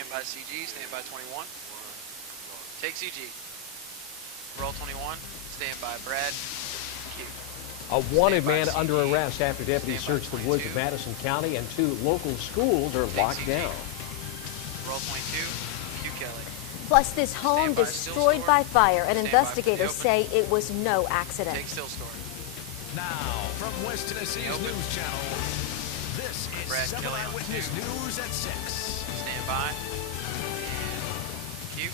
Stand by CG, stand by 21. Take CG. Roll 21, stand by Brad. Q. A wanted man under arrest after deputies searched the woods of Madison County, and 2 local schools are locked down. Roll 22, Q Kelly. Plus, this home destroyed by fire, and investigators say it was no accident. Take still store. Now, from West Tennessee's News Channel, this is 7 Eyewitness News at 6. Stand by. Q.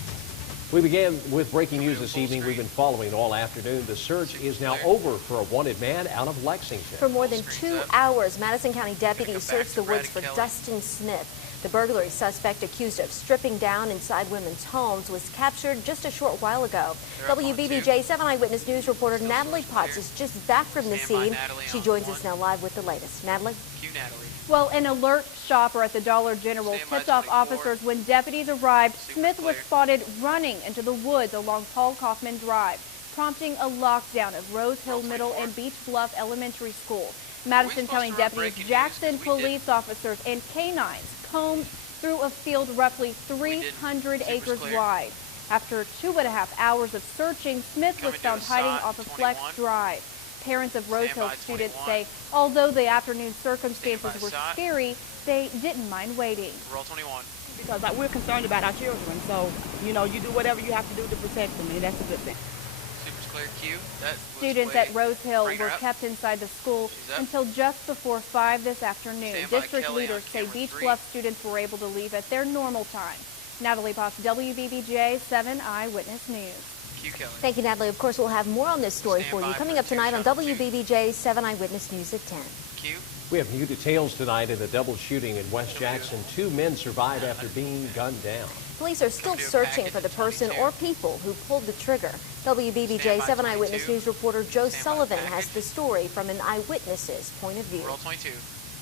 We began with breaking news this evening. We've been following all afternoon. The search is now over for a wanted man out of Lexington. For more than 2 hours, Madison County deputies searched the woods for Dustin Smith. The burglary suspect, accused of stripping down inside women's homes, was captured just a short while ago. WBBJ 7 Eyewitness News reporter Natalie Potts is just back from the scene. She joins us now live with the latest. Natalie? Q Natalie. Well, an alert shopper at the Dollar General tipped off officers when deputies arrived. Smith was spotted running into the woods along Paul Kaufman Drive, prompting a lockdown of Rose Hill Middle and Beach Bluff Elementary School. Madison County deputies, Jackson police officers, and canines combed through a field roughly 300 acres wide. After 2.5 hours of searching, Smith was found hiding off of Flex Drive. Parents of Rose Hill students say although the afternoon circumstances were scary, they didn't mind waiting. Roll 21. Because we're concerned about our children, so, you know, you do whatever you have to do to protect them, and that's a good thing. Super's clear. Q. Students at Rose Hill were kept inside the school until just before 5 this afternoon. District leaders say Beach Bluff students were able to leave at their normal time. Natalie Potts, WBBJ 7 Eyewitness News. Thank you, Natalie. Of course, we'll have more on this story for you coming up tonight on WBBJ 7 Eyewitness News at 10. We have new details tonight in a double shooting in West Jackson. 2 men survived after being gunned down. Police are still searching for the person or people who pulled the trigger. WBBJ 7 Eyewitness News reporter Joe Sullivan has the story from an eyewitness's point of view. Roll 22.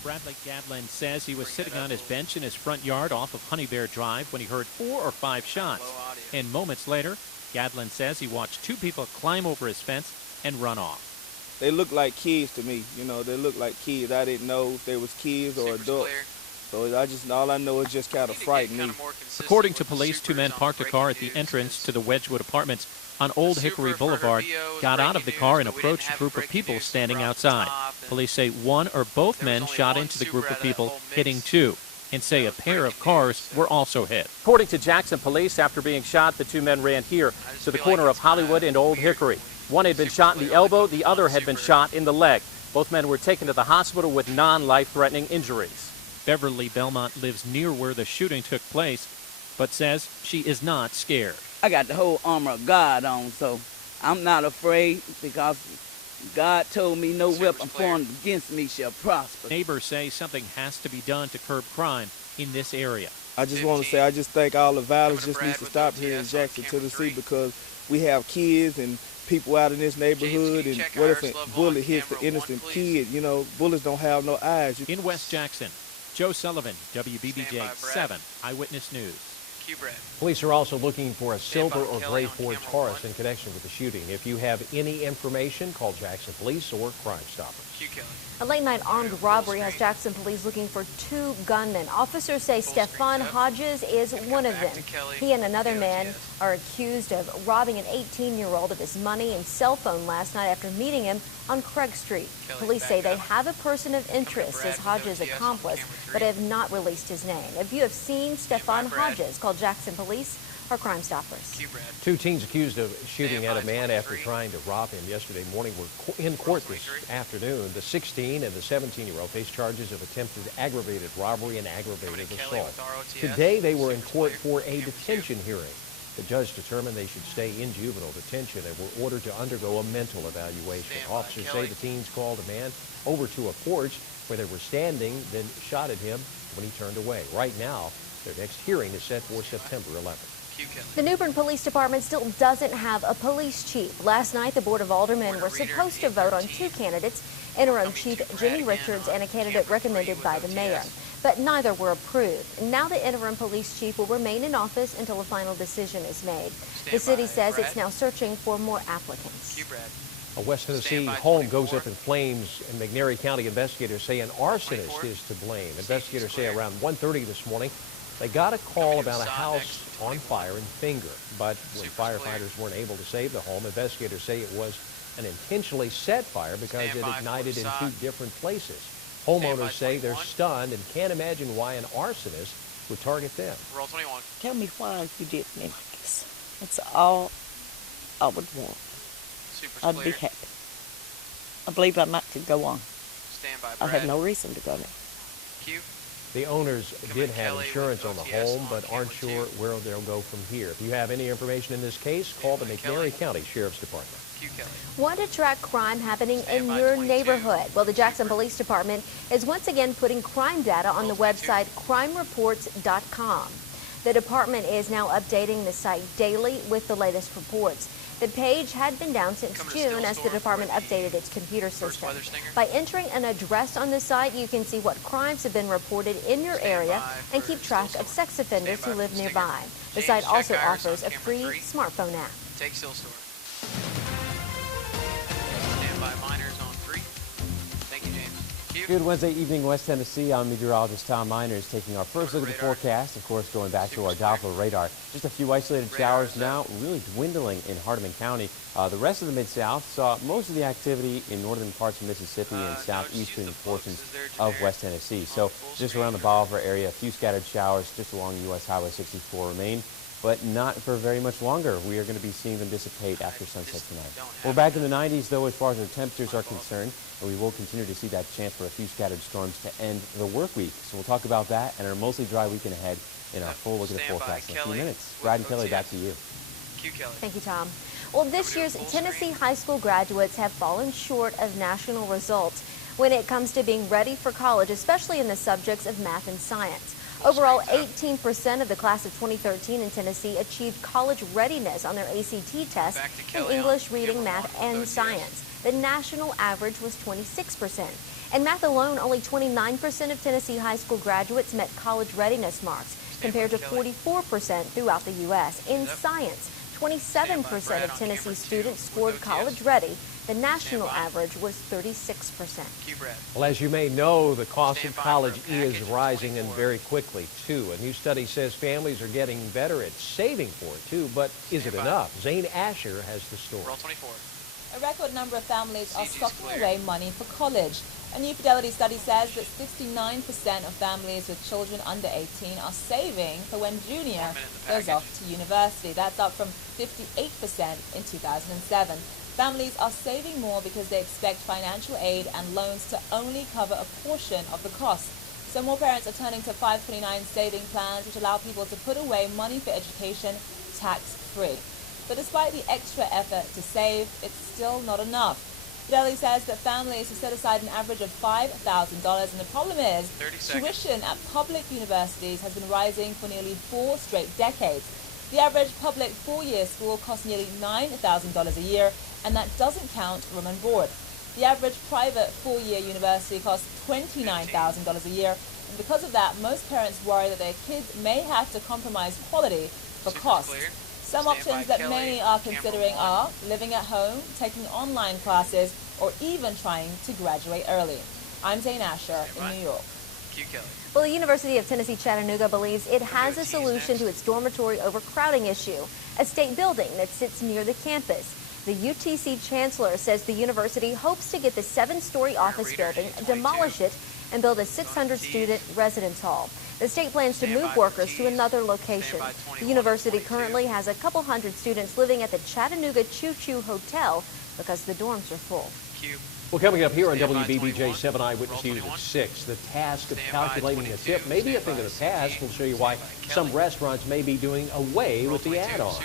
Bradley Gadlin says he was sitting on his bench in his front yard off of Honey Bear Drive when he heard 4 or 5 shots. And moments later, Gadlin says he watched 2 people climb over his fence and run off. They look like kids to me, you know, they look like kids. I didn't know if they was kids or adults. So all I know is just kind of frightened me. According to police, 2 men parked a car at the entrance to the Wedgwood Apartments on Old Hickory Boulevard, got out of the car and approached a group of people standing outside. Police say 1 or both men shot into the group of people, hitting 2. And say a pair of cars were also hit. According to Jackson police, after being shot, the 2 men ran here to the corner of Hollywood and Old Hickory. One had been shot in the elbow, the other had been shot in the leg. Both men were taken to the hospital with non-life-threatening injuries. Beverly Belmont lives near where the shooting took place, but says she is not scared. I got the whole armor of God on, so I'm not afraid because God told me no weapon formed against me shall prosper. Neighbors say something has to be done to curb crime in this area. I just want to say I just think all the violence just needs to stop here in Jackson, Tennessee, because we have kids and people out in this neighborhood, and what if a bullet hits the innocent kid? You know, bullets don't have no eyes. In West Jackson, Joe Sullivan, WBBJ 7 Eyewitness News. Police are also looking for a silver or gray Ford Taurus in connection with the shooting. If you have any information, call Jackson Police or Crime Stoppers. A late-night armed robbery has Jackson police looking for 2 gunmen. Officers say Stephon Hodges is one of them. He and another man are accused of robbing an 18-year-old of his money and cell phone last night after meeting him on Craig Street. Police say they have a person of interest as Hodges' accomplice, but have not released his name. If you have seen Stephon Hodges, call Jackson Police or Crime Stoppers. 2 teens accused of shooting at a man after trying to rob him yesterday morning were in court this afternoon. The 16 and the 17-year-old face charges of attempted aggravated robbery and aggravated assault. Today they were in court for a detention hearing. The judge determined they should stay in juvenile detention and were ordered to undergo a mental evaluation. Officers say the teens called a man over to a porch where they were standing, then shot at him when he turned away. Right now, their next hearing is set for September 11th. The New Bern Police Department still doesn't have a police chief. Last night, the Board of Aldermen were supposed to vote on 2 candidates, interim chief Jimmy Richards and a candidate recommended by the mayor. But neither were approved. Now the interim police chief will remain in office until a final decision is made. The city says it's now searching for more applicants. A West Tennessee home goes up in flames, and McNary County investigators say an arsonist is to blame. Investigators say around 1:30 this morning, They got a call about a house on fire in Finger, but when firefighters weren't able to save the home, investigators say it was an intentionally set fire because it ignited in 2 different places. Homeowners say they're stunned and can't imagine why an arsonist would target them. Roll 21. Tell me why you did me like this. That's all I would want. I'd be happy. I believe I might could go on. Stand by, I have no reason to go now. Q. The owners did have insurance on the home, but aren't sure where they'll go from here. If you have any information in this case, call the McNary County Sheriff's Department. Want to track crime happening in your neighborhood? Well, the Jackson Police Department is once again putting crime data on the website crimereports.com. The department is now updating the site daily with the latest reports. The page had been down since June as the department updated its computer system. By entering an address on the site, you can see what crimes have been reported in your area and keep track of sex offenders who live nearby. The site also offers a free smartphone app. Take Silstor. Stand by, miners on 3. Thank you, James. Q. Good Wednesday evening, West Tennessee. I'm meteorologist Tom Miners taking our first look at the forecast. Of course, going back to our Doppler radar. Just a few isolated showers now, really dwindling in Hardeman County. The rest of the Mid-South saw most of the activity in northern parts of Mississippi and southeastern portions of West Tennessee. So just around the Bolivar area, a few scattered showers just along U.S. Highway 64 remain, but not for very much longer. We are going to be seeing them dissipate after sunset tonight. We're back in the 90s, though, as far as our temperatures are concerned, and we will continue to see that chance for a few scattered storms to end the work week. So we'll talk about that and our mostly dry weekend ahead in our full look at the forecast in a few minutes. Brad and Kelly, back to you. Thank you, Tom. Well, this year's Tennessee high school graduates have fallen short of national results when it comes to being ready for college, especially in the subjects of math and science. Overall, 18% of the class of 2013 in Tennessee achieved college readiness on their ACT test in English, reading, math, and science. The national average was 26%. In math alone, only 29% of Tennessee high school graduates met college readiness marks, compared to 44% throughout the U.S. In science, 27% of Tennessee students scored college ready. The national average was 36%. Well, as you may know, the cost of college is rising, and very quickly, too. A new study says families are getting better at saving for it, too. But is it enough? Zane Asher has the story. A record number of families are stocking away money for college. A new Fidelity study says that 69% of families with children under 18 are saving for when junior goes off to university. That's up from 58% in 2007. Families are saving more because they expect financial aid and loans to only cover a portion of the cost. So more parents are turning to 529 saving plans, which allow people to put away money for education tax-free. But despite the extra effort to save, it's still not enough. Fidelity says that families have set aside an average of $5,000, and the problem is tuition at public universities has been rising for nearly 4 straight decades. The average public 4-year school costs nearly $9,000 a year, and that doesn't count room and board. The average private 4-year university costs $29,000 a year, and because of that, most parents worry that their kids may have to compromise quality for cost. Some options that many are considering are living at home, taking online classes, or even trying to graduate early. I'm Zane Asher in New York. Well, the University of Tennessee Chattanooga believes it has a solution to its dormitory overcrowding issue, a state building that sits near the campus. The UTC chancellor says the university hopes to get the 7-story office building, demolish it, and build a 600-student residence hall. The state plans to move workers to another location. The university currently has a couple hundred students living at the Chattanooga Choo Choo Hotel because the dorms are full. Well, coming up here on WBBJ 7 Eyewitness News at 6, the task of calculating a tip may be a thing of the past. We'll show you why some restaurants may be doing away with the add-on.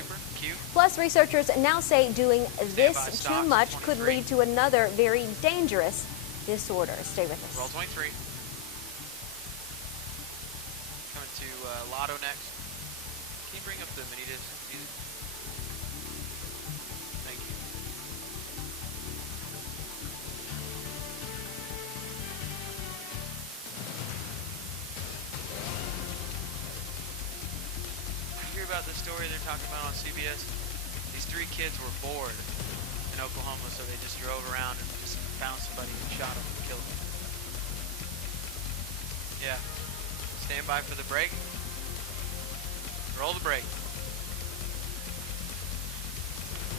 Plus, researchers now say doing this too much could lead to another very dangerous disorder. Stay with us. Roll 23. Coming to Lotto next. Can you bring up the mini disc? Thank you. Did you hear about the story they're talking about on CBS? These 3 kids were bored in Oklahoma, so they just drove around and just found somebody and shot them and killed them. Yeah. Stand by for the break. Roll the brake.